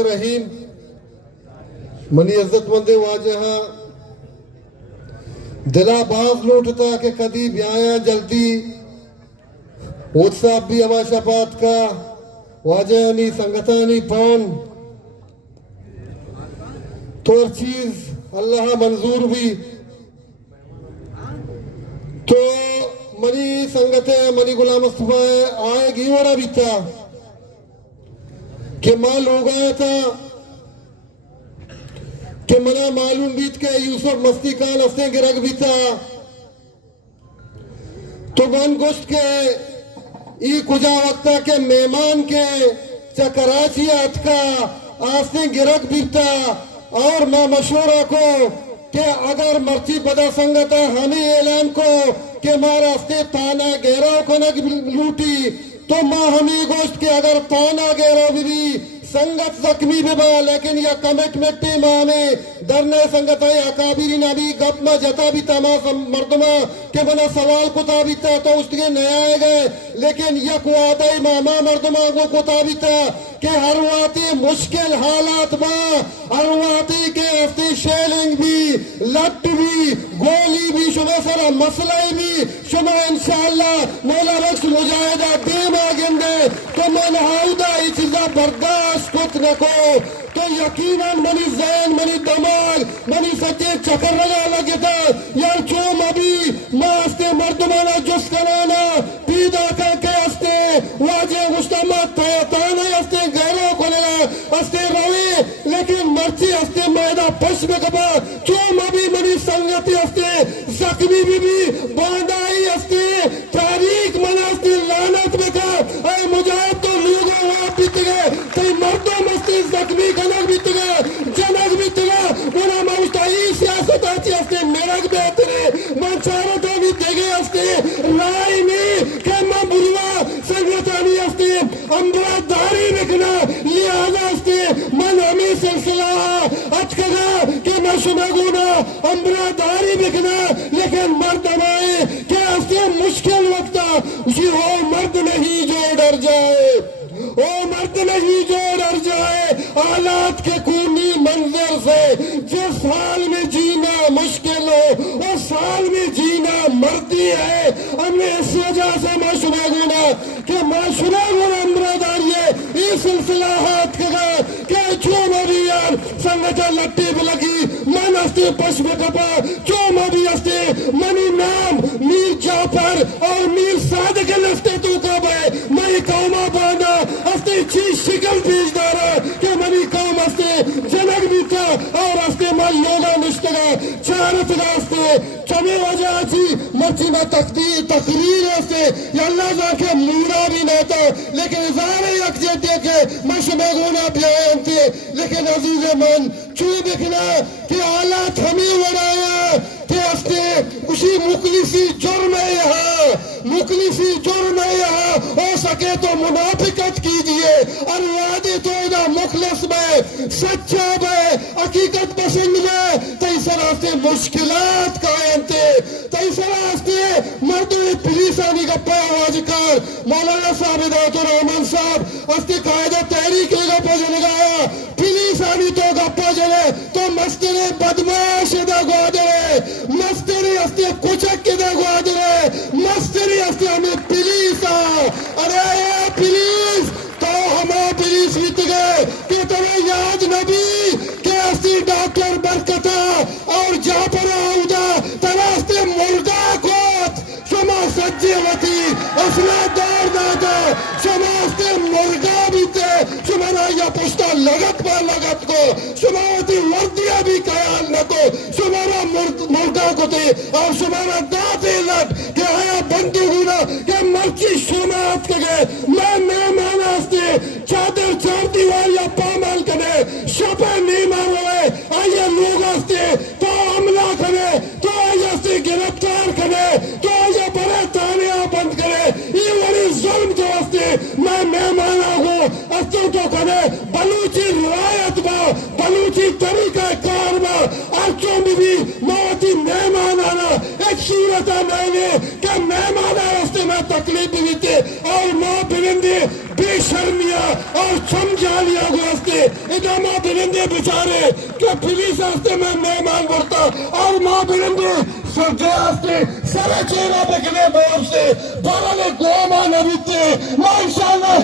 رحیم منی عزت مندے واجہاں دلا باز لوٹتا کہ کدی بیایا جلدی اوچ صاحب بھی اما شفاعت کا واجہانی سنگتانی پون تو ہر چیز اللہ منظور بھی تو منی سنگتیں منی غلام مصطفیٰ آئے گی وڑا بھی تھا کہ ماں لوگ آیا تھا کہ منا معلوم بیت کے یوسف مستی کان ہفتے گرگ بھی تھا تو من گوشت کے ای کجا وقتا کے مہمان کے چکراچی اتکا آستے گرگ بھی تھا اور میں مشورہ کو کہ اگر مرچی بدا سنگتا ہمیں اعلان کو کہ مارا ہفتے تانا گہراؤ کنگ لوٹی تو ماں ہمیں گوشت کے اگر تانا گہراؤ بھی سنگت زخمی بھی با لیکن یا کمٹمنٹ ماں میں درنے سنگت ہے اکابرین ابھی گپ میں جتا بھی تھا مردمہ کہ بنا سوال کتا بھی تھا تو اس کے نئے آئے گئے لیکن یک وعدہ ماما مردمہ کو کتا بھی تھا کہ ہر واتی مشکل حالات با ہر واتی کے ہفتے شیلنگ بھی لٹ بھی گولی بھی شما سرا مسئلہ بھی شما انشاءاللہ مولا بخش مجاہدہ دیم آگن دے تو من ہاؤدہ ای چیزا برداشت کت نکو تو یقیناً منی ذہن منی دماغ منی سچے چکر رگا لگے تھا یار چوم ابھی ماں ہستے مردمانہ جس کنانا پیدا کر کے ہستے واجہ مجتمع تیتانا ہستے گہروں کو لگا ہستے روی لیکن مرچی ہستے میدہ پش میں کبا چوم ابھی منی سنگتی ہستے زخمی بھی باندائی ہستے تاریخ من ہستے لانت میں کا اے مجاہد تو لوگوں وہاں پیت گئے کئی مردوں مستے زخمی کنک بیت گا جنک بیت گا ونا موشتائی سیاست آتی ہستے میرک بہترے من چارتا بھی دیگے ہستے رائی میں کہ من بروا سنگتانی ہستے امبرا داری رکھنا لہذا ہستے من ہمیں سلسلہ اٹکگا کہ میں شمگونا امبرا داری رکھنا لیکن مرد ہمائے کہ ہستے مشکل وقتا اسی ہو مرد نہیں جو ڈر جائے او مرد نہیں جو ڈر جائے حالات کے کونی منظر سے جس حال میں جینا مشکل ہو اس حال میں جینا مردی ہے ہم نے اس وجہ سے معاشرہ گونا کہ معاشرہ گونا امراداری ہے اس سلسلہ ہاتھ کگا کہ چوم ابھی یار سنگتا لٹی بلگی من ہستے پش میں کپا چوم ابھی ہستے منی نام میر جعفر اور میر صادق لفتے تو کب ہے میں قومہ بانا ہستے چیز شکل پیش دارا کہ منی قوم ہستے جنک بھی تھا اور ہستے من لوگا نشتگا چارت گا ہستے چمی وجہ آتی مرچی میں تقریر ہستے یا اللہ جا کے مورا بھی نہ تھا لیکن ازارے یک جیت دیکھے میں شمیگونا بیان تھے لیکن عزیز من چو بکنا کہ حالات ہمیں وڑایا کہ ہستے اسی مخلصی جرم ہے یہاں مخلصی جرم ہے یہاں ہو سکے تو منافقت کیجئے اور وعدے تو ادھا مخلص میں سچا میں حقیقت پسند میں تیسر ہستے مشکلات قائم تھے تیسر ہستے مردوی پولیسانی کا پہ آواز کار مولانا صاحب ہدایت الرحمن صاحب ہستے قائدہ تحریک لگا پہ جنگایا پولیسانی تو گپا جلے تو مستر بدماش دا گوا دے مستر ہستے کچک کے دا گوا دے مستر ہستے ہمیں پولیسا ارے پولیس تو ہمیں پولیس بیت گئے کہ تمہیں یاد نبی کہ ہستے ڈاکٹر برکتا اور جعفر آؤدا تراستے مرگا کوت شما سجے وطی اسنا دار دادا شما ہستے مرگا بیتے شما را یا پشتا لگت پا لگت کو شما ہوتی وردیا بھی خیال نہ کو شما را مرگا کو تے اور شما را داتے لگ کہ آیا بندو گونا کہ مرچی شما ہاتھ کے گئے میں مانا ہستے چادر چار دیوار یا پامال کنے شپا نیمہ ہوئے آیا لوگ ہستے تو عملہ کنے تو آیا ہستے گرفتار کنے تو آیا برے تانیاں بند کنے یہ وڑی ظلم جو ہستے میں مانا ہوں ہستے تو کنے بلوچی روایت با بلوچی طریقہ کار با ارچوں بھی موتی مہمان آنا ایک صورتہ میں نے کہ مہمان آستے میں تکلیف بھی تھے اور ماں بلندے بے شرمیاں اور چھم جالیاں گوستے ادھا ماں بلندی بیچارے کہ پولیس آستے میں مہمان بڑھتا اور ماں بلندی سجے آستے سارے چیرہ بکنے بور سے بارہ نے گو ماں نبیتے ماں انشاءاللہ